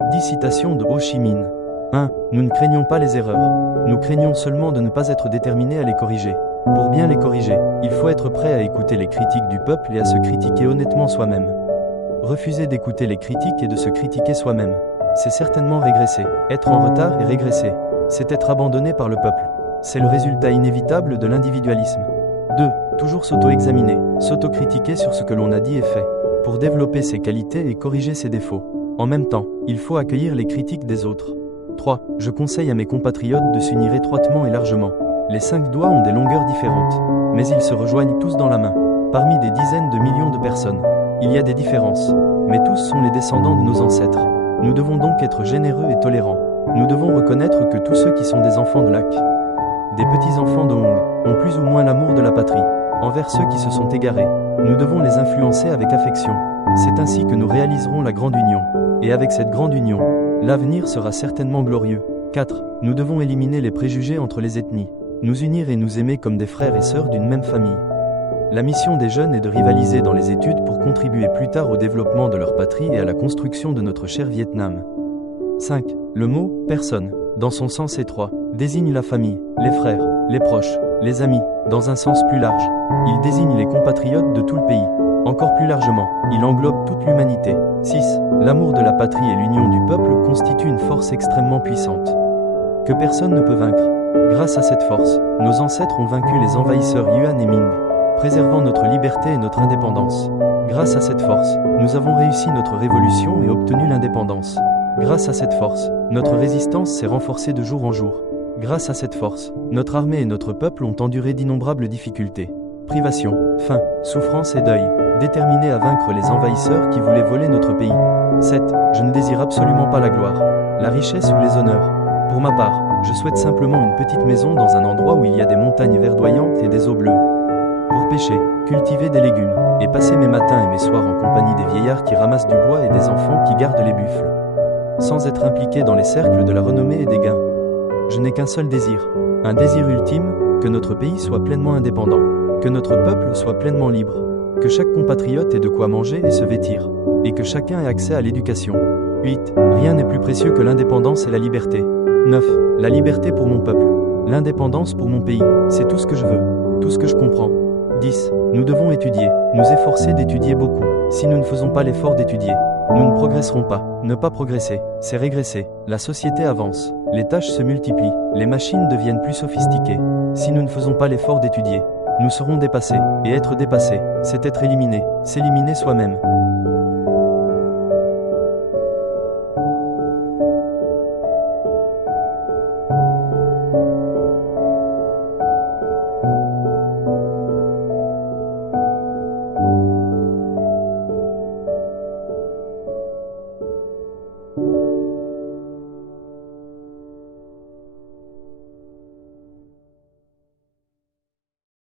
10 citations de Ho Chi Minh. 1. Nous ne craignons pas les erreurs. Nous craignons seulement de ne pas être déterminés à les corriger. Pour bien les corriger, il faut être prêt à écouter les critiques du peuple et à se critiquer honnêtement soi-même. Refuser d'écouter les critiques et de se critiquer soi-même, c'est certainement régresser. Être en retard et régresser, c'est être abandonné par le peuple. C'est le résultat inévitable de l'individualisme. 2. Toujours s'auto-examiner, s'auto-critiquer sur ce que l'on a dit et fait, pour développer ses qualités et corriger ses défauts. En même temps, il faut accueillir les critiques des autres. 3. Je conseille à mes compatriotes de s'unir étroitement et largement. Les 5 doigts ont des longueurs différentes, mais ils se rejoignent tous dans la main. Parmi des dizaines de millions de personnes, il y a des différences, mais tous sont les descendants de nos ancêtres. Nous devons donc être généreux et tolérants. Nous devons reconnaître que tous ceux qui sont des enfants de Lac, des petits-enfants de Hong, ont plus ou moins l'amour de la patrie. Envers ceux qui se sont égarés, nous devons les influencer avec affection. C'est ainsi que nous réaliserons la grande union. Et avec cette grande union, l'avenir sera certainement glorieux. 4. Nous devons éliminer les préjugés entre les ethnies. Nous unir et nous aimer comme des frères et sœurs d'une même famille. La mission des jeunes est de rivaliser dans les études pour contribuer plus tard au développement de leur patrie et à la construction de notre cher Vietnam. 5. Le mot « personne », dans son sens étroit, désigne la famille, les frères, les proches, les amis, dans un sens plus large. Il désigne les compatriotes de tout le pays. Encore plus largement, il englobe toute l'humanité. 6. L'amour de la patrie et l'union du peuple constituent une force extrêmement puissante, que personne ne peut vaincre. Grâce à cette force, nos ancêtres ont vaincu les envahisseurs Yuan et Ming, préservant notre liberté et notre indépendance. Grâce à cette force, nous avons réussi notre révolution et obtenu l'indépendance. Grâce à cette force, notre résistance s'est renforcée de jour en jour. Grâce à cette force, notre armée et notre peuple ont enduré d'innombrables difficultés. Privations, faim, souffrance et deuil, déterminés à vaincre les envahisseurs qui voulaient voler notre pays. 7. Je ne désire absolument pas la gloire, la richesse ou les honneurs. Pour ma part, je souhaite simplement une petite maison dans un endroit où il y a des montagnes verdoyantes et des eaux bleues. Pour pêcher, cultiver des légumes, et passer mes matins et mes soirs en compagnie des vieillards qui ramassent du bois et des enfants qui gardent les buffles. Sans être impliqué dans les cercles de la renommée et des gains. Je n'ai qu'un seul désir, un désir ultime, que notre pays soit pleinement indépendant, que notre peuple soit pleinement libre, que chaque compatriote ait de quoi manger et se vêtir, et que chacun ait accès à l'éducation. 8. Rien n'est plus précieux que l'indépendance et la liberté. 9. La liberté pour mon peuple, l'indépendance pour mon pays, c'est tout ce que je veux, tout ce que je comprends. 10. Nous devons étudier, nous efforcer d'étudier beaucoup. Si nous ne faisons pas l'effort d'étudier, nous ne progresserons pas. Ne pas progresser, c'est régresser. La société avance, les tâches se multiplient, les machines deviennent plus sophistiquées. Si nous ne faisons pas l'effort d'étudier, nous serons dépassés. Et être dépassé, c'est être éliminé, s'éliminer soi-même.